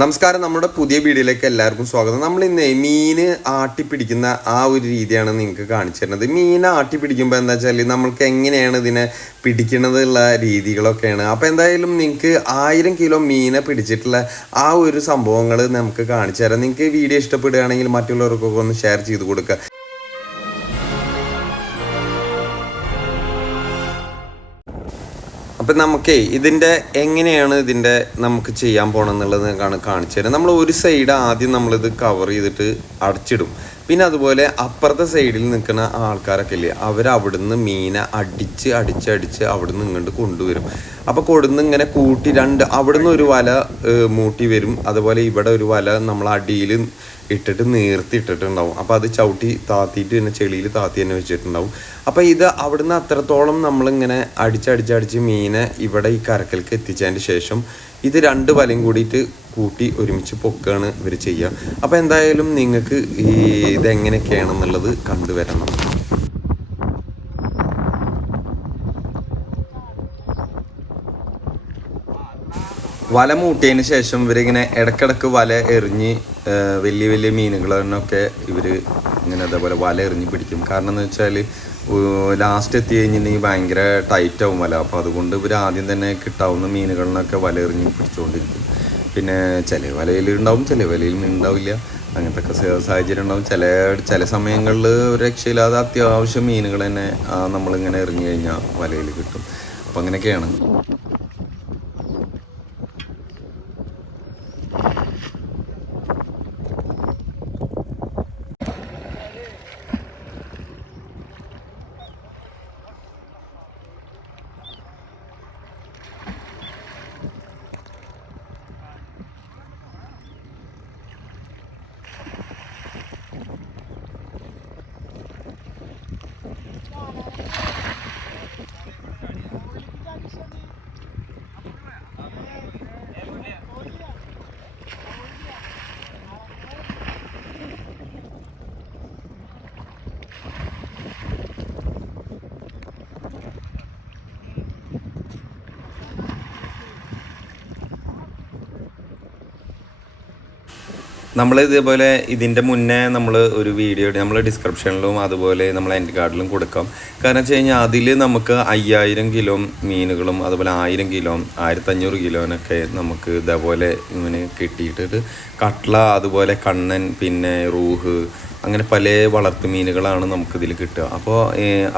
നമസ്കാരം. നമ്മുടെ പുതിയ വീഡിയോയിലേക്ക് എല്ലാവർക്കും സ്വാഗതം. നമ്മൾ ഇന്ന് മീൻ ആട്ടിപ്പിടിക്കുന്ന ആ ഒരു രീതിയാണ് നിങ്ങൾക്ക് കാണിച്ചു തരുന്നത്. മീൻ ആട്ടിപ്പിടിക്കുമ്പോൾ എന്താ വെച്ചാൽ നമ്മൾക്ക് എങ്ങനെയാണ് ഇതിനെ പിടിക്കണതുള്ള രീതികളൊക്കെയാണ്. അപ്പോൾ എന്തായാലും നിങ്ങൾക്ക് 1000 കിലോ മീനെ പിടിച്ചിട്ടുള്ള ആ ഒരു സംഭവങ്ങൾ നമുക്ക് കാണിച്ചു തരാം. നിങ്ങൾക്ക് വീഡിയോ ഇഷ്ടപ്പെടുകയാണെങ്കിൽ മറ്റുള്ളവർക്കൊക്കെ ഒന്ന് ഷെയർ ചെയ്ത് കൊടുക്കുക. അപ്പം നമുക്കേ ഇതിൻ്റെ എങ്ങനെയാണ് നമുക്ക് ചെയ്യാൻ പോകണമെന്നുള്ളത് കാണിച്ചു തരാം. നമ്മൾ ഒരു സൈഡ് ആദ്യം നമ്മളിത് കവർ ചെയ്തിട്ട് അടച്ചിടും. പിന്നെ അതുപോലെ അപ്പുറത്തെ സൈഡിൽ നിൽക്കുന്ന ആൾക്കാരൊക്കെ ഇല്ലേ, അവരവിടുന്ന് മീനെ അടിച്ച് അവിടുന്ന് ഇങ്ങോട്ട് കൊണ്ടുവരും. അപ്പോൾ കൊടുന്ന് ഇങ്ങനെ കൂട്ടി അവിടുന്ന് ഒരു വല മൂട്ടി വരും. അതുപോലെ ഇവിടെ ഒരു വല നമ്മൾ അടിയിൽ ഇട്ടിട്ട് നീർത്തിട്ടിട്ടുണ്ടാവും. അപ്പോൾ അത് ചവിട്ടി താത്തിയിട്ട് തന്നെ ചെളിയിൽ താത്തി തന്നെ വെച്ചിട്ടുണ്ടാവും. അപ്പോൾ ഇത് അവിടുന്ന് അത്രത്തോളം നമ്മളിങ്ങനെ അടിച്ച് മീനെ ഇവിടെ ഈ കരക്കൽക്ക് എത്തിച്ചതിന് ശേഷം ഇത് 2 വലയും കൂടിയിട്ട് കൂട്ടി ഒരുമിച്ച് പൊക്കുകയാണ് ഇവർ ചെയ്യുക. അപ്പോൾ എന്തായാലും നിങ്ങൾക്ക് ഇതെങ്ങനെയൊക്കെയാണെന്നുള്ളത് കണ്ടുവരണം. വല മൂട്ടിയതിന് ശേഷം ഇവരിങ്ങനെ ഇടക്കിടക്ക് വല എറിഞ്ഞ് വലിയ വലിയ മീനുകളൊക്കെ ഇവർ ഇങ്ങനെ അതേപോലെ വല എറിഞ്ഞ് പിടിക്കും. കാരണം എന്ന് വെച്ചാൽ ലാസ്റ്റ് എത്തി കഴിഞ്ഞിട്ടുണ്ടെങ്കിൽ ഭയങ്കര ടൈറ്റ് ആവും വല. അപ്പോൾ അതുകൊണ്ട് ഇവർ ആദ്യം തന്നെ കിട്ടാവുന്ന മീനുകളിനൊക്കെ വല എറിഞ്ഞ് പിടിച്ചുകൊണ്ടിരിക്കും. പിന്നെ ചില വലയിൽ ഉണ്ടാവും, ചില വലയിൽ മീൻ ഉണ്ടാവില്ല. അങ്ങനത്തെ സാഹചര്യം ഉണ്ടാവും. ചില സമയങ്ങളിൽ ഒരു രക്ഷയില്ലാതെ അത്യാവശ്യം മീനുകൾ തന്നെ നമ്മളിങ്ങനെ എറിഞ്ഞു കഴിഞ്ഞാൽ വലയിൽ കിട്ടും. അപ്പം അങ്ങനെയൊക്കെയാണ്. നമ്മൾ ഇതേപോലെ ഇതിൻ്റെ മുന്നേ നമ്മൾ ഒരു വീഡിയോ നമ്മൾ ഡിസ്ക്രിപ്ഷനിലും അതുപോലെ നമ്മൾ എൻഡ് കാർഡിലും കൊടുക്കാം. കാരണം വെച്ച് കഴിഞ്ഞാൽ അതിൽ നമുക്ക് 5000 കിലോ മീനുകളും അതുപോലെ 1000 കിലോ 1500 കിലോനൊക്കെ നമുക്ക് ഇതേപോലെ ഇങ്ങനെ കിട്ടിയിട്ടിട്ട് കട്ട്ള, അതുപോലെ കണ്ണൻ, പിന്നെ റൂഹ്, അങ്ങനെ പല വളർത്തു മീനുകളാണ് നമുക്കിതിൽ കിട്ടുക. അപ്പോൾ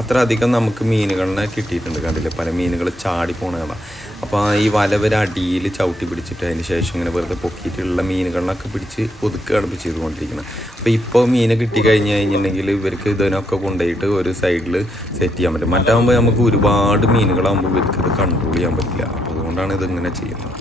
അത്ര അധികം നമുക്ക് മീനുകളിനെ കിട്ടിയിട്ടുണ്ട്. കണ്ടില്ലേ, പല മീനുകൾ ചാടി പോണതാണ്. അപ്പോൾ ഈ വല അടിയിൽ ചവിട്ടി പിടിച്ചിട്ട് അതിന് ശേഷം ഇങ്ങനെ വെറുതെ പൊക്കിയിട്ടുള്ള മീനുകളിനൊക്കെ പിടിച്ച് ഒതുക്കുകയാണ് ചെയ്തുകൊണ്ടിരിക്കുന്നത്. അപ്പോൾ ഇപ്പോൾ മീനെ കിട്ടി കഴിഞ്ഞിട്ടുണ്ടെങ്കിൽ ഇവർക്ക് ഇതിനൊക്കെ കൊണ്ടുപോയിട്ട് ഒരു സൈഡിൽ സെറ്റ് ചെയ്യാൻ പറ്റും. മറ്റാകുമ്പോൾ നമുക്ക് ഒരുപാട് മീനുകളാകുമ്പോൾ ഇവർക്ക് ഇത് കൺട്രോൾ ചെയ്യാൻ പറ്റില്ല. അപ്പോൾ അതുകൊണ്ടാണ് ഇതിങ്ങനെ ചെയ്യുന്നത്.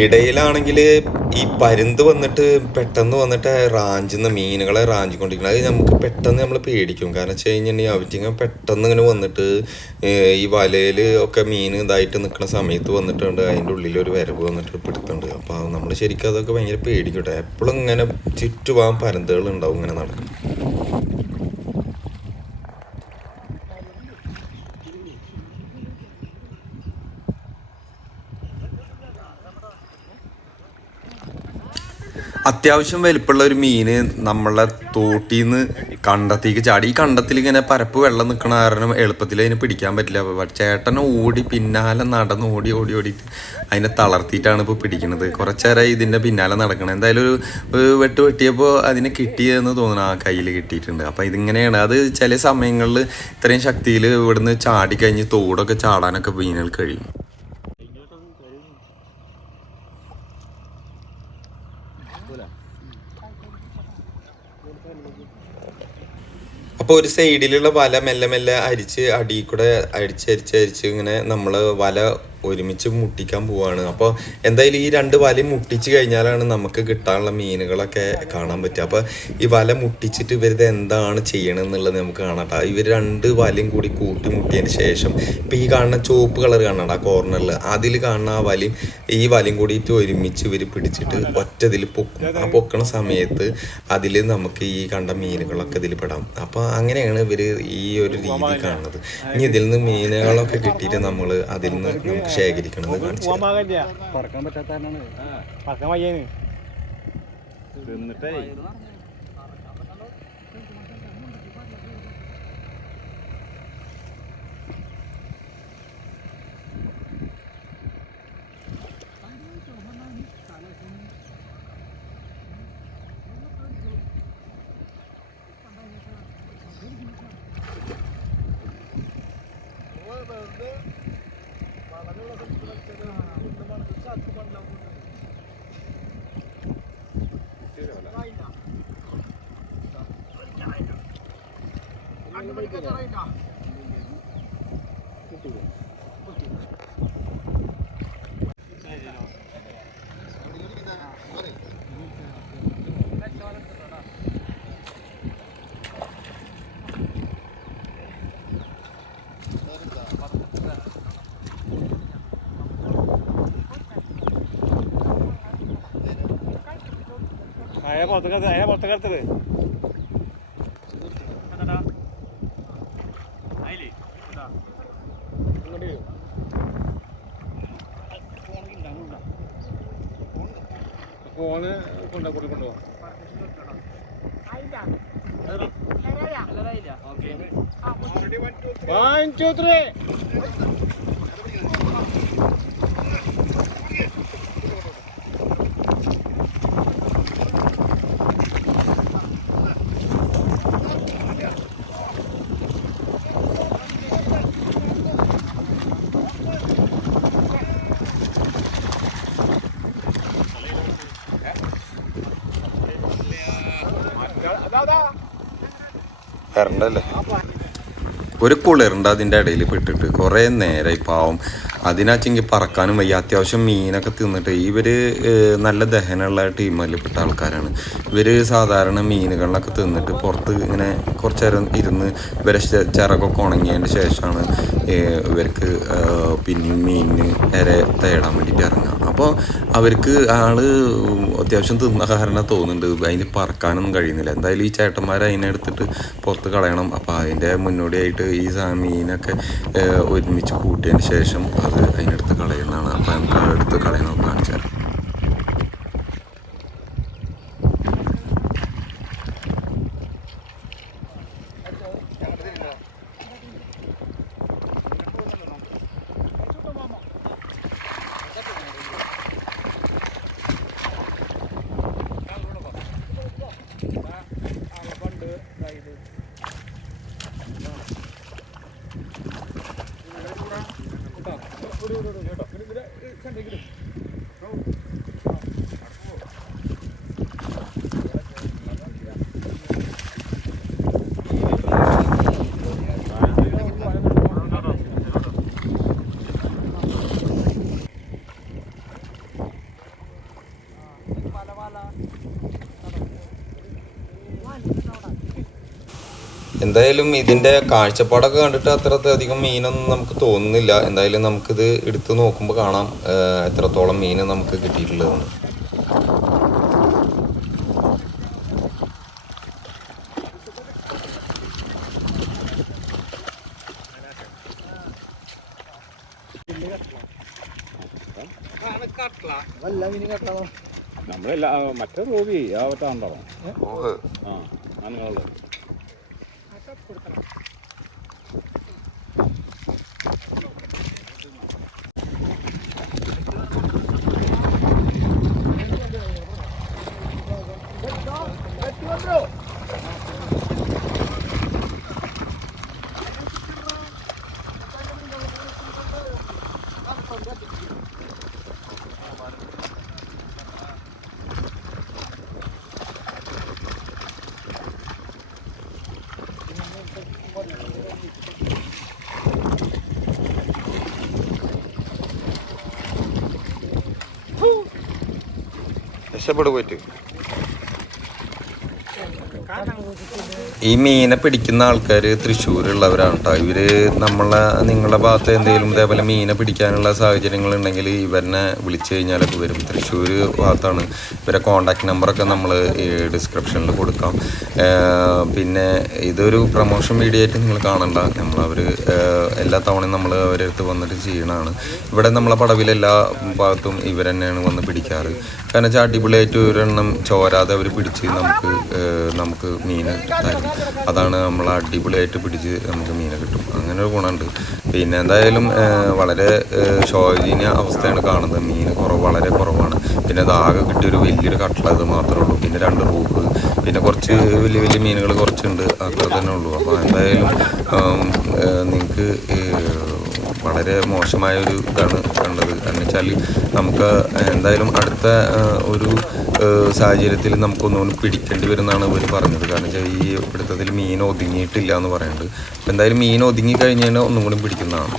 ഇടയിലാണെങ്കിൽ ഈ പരുന്ത് പെട്ടെന്ന് വന്നിട്ട് റാഞ്ചുന്ന മീനുകളെ റാഞ്ചിക്കൊണ്ടിരിക്കുന്നത് അത് നമുക്ക് പെട്ടെന്ന് നമ്മൾ പേടിക്കും. കാരണം വെച്ച് കഴിഞ്ഞിട്ടുണ്ടെങ്കിൽ അവറ്റിങ്ങ പെട്ടെന്ന് ഇങ്ങനെ വന്നിട്ട് ഈ വലയിൽ ഒക്കെ മീൻ ഇതായിട്ട് നിൽക്കുന്ന സമയത്ത് വന്നിട്ടുണ്ട് അതിൻ്റെ ഉള്ളിൽ ഒരു വരവ് വന്നിട്ട് പിടുത്തുണ്ട്. അപ്പോൾ നമ്മൾ ശരിക്കും അതൊക്കെ ഭയങ്കര പേടിക്കട്ടെ. എപ്പോഴും ഇങ്ങനെ ചുറ്റുപാൻ പരുന്തുകൾ ഉണ്ടാവും ഇങ്ങനെ നടക്കും. അത്യാവശ്യം വലിപ്പമുള്ള ഒരു മീന് നമ്മളെ തോട്ടിൽ നിന്ന് കണ്ടത്തേക്ക് ചാടി. ഈ കണ്ടത്തിൽ ഇങ്ങനെ പരപ്പ് വെള്ളം നിൽക്കണ കാരണം എളുപ്പത്തിൽ അതിനെ പിടിക്കാൻ പറ്റില്ല. ചേട്ടനെ പിന്നാലെ നടന്ന് ഓടിയിട്ട് അതിനെ തളർത്തിയിട്ടാണ് ഇപ്പോൾ പിടിക്കുന്നത്. കുറച്ചേരം ഇതിൻ്റെ പിന്നാലെ നടക്കണം. എന്തായാലും ഒരു വെട്ടിയപ്പോൾ അതിനെ കിട്ടിയെന്ന് തോന്നുന്നു. ആ കയ്യിൽ കിട്ടിയിട്ടുണ്ട്. അപ്പോൾ ഇതിങ്ങനെയാണ്. അത് ചില സമയങ്ങളിൽ ഇത്രയും ശക്തിയിൽ ഇവിടുന്ന് ചാടിക്കഴിഞ്ഞ് തോടൊക്കെ ചാടാനൊക്കെ മീനുകൾ കഴിയും. അപ്പോൾ ഒരു സൈഡിലുള്ള വല മെല്ലെ മെല്ലെ അരിച്ച് അടിയിൽ കൂടെ അരിച്ച് ഇങ്ങനെ നമ്മൾ വല ഒരുമിച്ച് മുട്ടിക്കാൻ പോവാണ്. അപ്പോൾ എന്തായാലും ഈ 2 വലയും മുട്ടിച്ച് കഴിഞ്ഞാലാണ് നമുക്ക് കിട്ടാനുള്ള മീനുകളൊക്കെ കാണാൻ പറ്റുക. അപ്പോൾ ഈ വല മുട്ടിച്ചിട്ട് ഇവരിത് എന്താണ് ചെയ്യണമെന്നുള്ളത് നമുക്ക് കാണാം. ഇവർ 2 വലയും കൂടി കൂട്ടി മുട്ടിയതിന് ശേഷം ഇപ്പോൾ ഈ കാണുന്ന ചുവപ്പ് കളർ കാണണം ആ കോർണറിൽ, അതിൽ കാണുന്ന ആ വലയും ഈ വലയും കൂടിയിട്ട് ഒരുമിച്ച് ഇവർ പിടിച്ചിട്ട് ഒറ്റതിൽ പൊക്കും. ആ പൊക്കണ സമയത്ത് അതിൽ നമുക്ക് ഈ കണ്ട മീനുകളൊക്കെ ഇതിൽ പെടാം. അപ്പോൾ അങ്ങനെയാണ് ഇവർ ഈ ഒരു രീതി കാണുന്നത്. ഇനി ഇതിൽ നിന്ന് മീനുകളൊക്കെ കിട്ടിയിട്ട് നമ്മൾ അതിൽ നിന്ന് നമുക്ക് ശേഖരിക്കണമെന്ന് കാണിച്ചു. പുറത്തേക്കെടുത്തത് ഫോണ് കൊണ്ടുപോകാം. One, two, three. കറണ്ടല്ലേ ഒരു കുളിറുണ്ട് അതിൻ്റെ ഇടയിൽ പെട്ടിട്ട് കുറേ നേരമായി പാവം. അതിനാച്ചെങ്കിൽ പറക്കാനും വയ്യ. അത്യാവശ്യം മീനൊക്കെ തിന്നിട്ട് ഇവർ നല്ല ദഹനമുള്ള ടീമിൽപ്പെട്ട ആൾക്കാരാണ്. ഇവർ സാധാരണ മീനുകളിലൊക്കെ തിന്നിട്ട് പുറത്ത് ഇങ്ങനെ കുറച്ച് നേരം ഇരുന്ന് ഇവരെ ചിറകൊക്കെ ഉണങ്ങിയതിൻ്റെ ശേഷമാണ് ഇവർക്ക് പിന്നെയും മീനിന് ഇര തേടാൻ വേണ്ടിയിട്ട് ഇറങ്ങുക. അപ്പോൾ അവർക്ക് അത്യാവശ്യം തിന്ന കാരണം തോന്നുന്നുണ്ട് അതിന് പറക്കാനൊന്നും കഴിയുന്നില്ല. എന്തായാലും ഈ ചേട്ടന്മാർ അതിനെ എടുത്തിട്ട് പുറത്ത് കളയണം. അപ്പോൾ അതിൻ്റെ മുന്നോടിയായിട്ട് ഈ മീനൊക്കെ ഒരുമിച്ച് കൂട്ടിയതിന് ശേഷം അത് അതിനടുത്ത് കളയുന്നതാണ്. അപ്പോൾ നമുക്ക് അടുത്ത് കളയണം കാണിച്ചു തരാം. എന്തായാലും ഇതിൻ്റെ കാഴ്ചപ്പാടൊക്കെ കണ്ടിട്ട് അത്രയധികം മീനൊന്നും നമുക്ക് തോന്നുന്നില്ല. എന്തായാലും നമുക്കിത് എടുത്ത് നോക്കുമ്പോൾ കാണാം എത്രത്തോളം മീൻ നമുക്ക് കിട്ടിയിട്ടുള്ളതെന്ന്. നമ്മളല്ല മറ്റേ റോബി ആവട്ടാണ്ടോ അങ്ങനെയുള്ളത് രക്ഷപ്പെടു പോയിട്ട്. ഈ മീനെ പിടിക്കുന്ന ആൾക്കാർ തൃശ്ശൂരുള്ളവരാണ് കേട്ടോ. ഇവർ നിങ്ങളുടെ ഭാഗത്ത് എന്തെങ്കിലും ഇതേപോലെ മീനെ പിടിക്കാനുള്ള സാഹചര്യങ്ങളുണ്ടെങ്കിൽ ഇവരെ വിളിച്ചു കഴിഞ്ഞാലൊക്കെ വരും. തൃശ്ശൂർ ഭാഗത്താണ്. ഇവരെ കോൺടാക്ട് നമ്പറൊക്കെ നമ്മൾ ഡിസ്ക്രിപ്ഷനിൽ കൊടുക്കാം. പിന്നെ ഇതൊരു പ്രൊമോഷൻ വീഡിയോ ആയിട്ട് നിങ്ങൾ കാണണ്ട. നമ്മളവർ എല്ലാ തവണയും നമ്മൾ അവരുടെ അടുത്ത് വന്നിട്ട് ചെയ്യണതാണ്. ഇവിടെ നമ്മളെ പടവിലെല്ലാ ഭാഗത്തും ഇവർ തന്നെയാണ് വന്ന് പിടിക്കാറ്. കാരണം വെച്ചാൽ അടിപൊളിയായിട്ട് ഒരെണ്ണം ചോരാതെ അവർ പിടിച്ച് നമുക്ക് മീൻ തരും. അതാണ് നമ്മൾ അടിപൊളിയായിട്ട് പിടിച്ച് നമുക്ക് മീനെ കിട്ടും. അങ്ങനെ ഒരു ഗുണമുണ്ട്. പിന്നെ എന്തായാലും വളരെ ശോചനീയ അവസ്ഥയാണ് കാണുന്നത്. മീൻ വളരെ കുറവാണ്. പിന്നെ അതാകെ കിട്ടിയൊരു വലിയൊരു കട്ട്ല ഇത് മാത്രമേ ഉള്ളൂ. പിന്നെ 2 റൂപ്പ്, പിന്നെ കുറച്ച് വലിയ വലിയ മീനുകൾ കുറച്ചുണ്ട്. അത്ര തന്നെ ഉള്ളൂ. അപ്പോൾ എന്തായാലും നിങ്ങൾക്ക് വളരെ മോശമായൊരു ഇതാണ് കണ്ടത്. എന്ന് വെച്ചാൽ നമുക്ക് എന്തായാലും അടുത്ത ഒരു സാഹചര്യത്തിൽ നമുക്കൊന്നുകൂടി പിടിക്കേണ്ടി വരുമെന്നാണ് ഇവർ പറഞ്ഞത്. കാരണം വെച്ചാൽ ഈ പിടുത്തത്തിൽ മീൻ ഒതുങ്ങിയിട്ടില്ല എന്ന് പറയുന്നുണ്ട്. അപ്പോൾ എന്തായാലും മീൻ ഒതുങ്ങി കഴിഞ്ഞാൽ ഒന്നും കൂടി പിടിക്കുന്നതാണ്.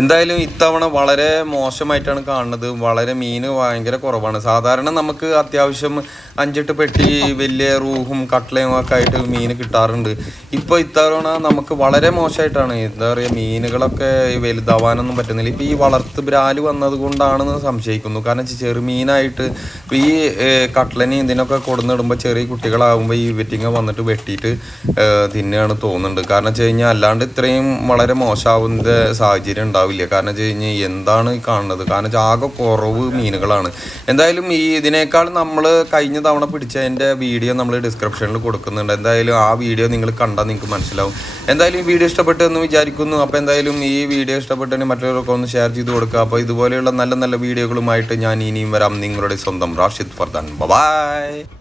എന്തായാലും ഇത്തവണ വളരെ മോശമായിട്ടാണ് കാണുന്നത്. വളരെ മീൻ ഭയങ്കര കുറവാണ്. സാധാരണ നമുക്ക് അത്യാവശ്യം 5-8 പെട്ടി വലിയ റൂഹും കട്ട്ലയും ഒക്കെ ആയിട്ട് മീൻ കിട്ടാറുണ്ട്. ഇപ്പോൾ ഇത്തവണ നമുക്ക് വളരെ മോശമായിട്ടാണ്. എന്താ പറയുക, മീനുകളൊക്കെ വലുതാവാനൊന്നും പറ്റുന്നില്ല. ഇപ്പോൾ ഈ വളർത്ത് ബ്രാല് വന്നത് കൊണ്ടാണെന്ന് സംശയിക്കുന്നു. കാരണം ചെറുമീനായിട്ട് ഈ കട്ട്ലനെയും ഇതിനൊക്കെ കൊടുന്നിടുമ്പോൾ ചെറിയ കുട്ടികളാകുമ്പോൾ ഈ വെറ്റിങ്ങ വന്നിട്ട് വെട്ടിയിട്ട് തിന്നുകയാണ് തോന്നുന്നുണ്ട്. കാരണം വെച്ച് കഴിഞ്ഞാൽ അല്ലാണ്ട് ഇത്രയും വളരെ മോശമാവുന്ന സാഹചര്യം ഉണ്ടാവില്ല. കാരണം വെച്ച് കഴിഞ്ഞാൽ എന്താണ് ഈ കാണുന്നത്. കാരണം വെച്ചാൽ ആകെ കുറവ് മീനുകളാണ്. എന്തായാലും ഇതിനേക്കാൾ നമ്മൾ കഴിഞ്ഞ തവണ പിടിച്ചതിൻ്റെ വീഡിയോ നമ്മൾ ഡിസ്ക്രിപ്ഷനിൽ കൊടുക്കുന്നുണ്ട്. എന്തായാലും ആ വീഡിയോ നിങ്ങൾ കണ്ടാൽ നിങ്ങൾക്ക് മനസ്സിലാവും. എന്തായാലും ഈ വീഡിയോ ഇഷ്ടപ്പെട്ടു എന്ന് വിചാരിക്കുന്നു. അപ്പോൾ എന്തായാലും ഈ വീഡിയോ ഇഷ്ടപ്പെട്ടെങ്കിൽ മറ്റുള്ളവർക്ക് ഒന്ന് ഷെയർ ചെയ്ത് കൊടുക്കുക. അപ്പോൾ ഇതുപോലെയുള്ള നല്ല നല്ല വീഡിയോകളുമായിട്ട് ഞാൻ ഇനിയും വരാം. നിങ്ങളുടെ സ്വന്തം റാഷിദ് ഫർദാൻ. ബൈ.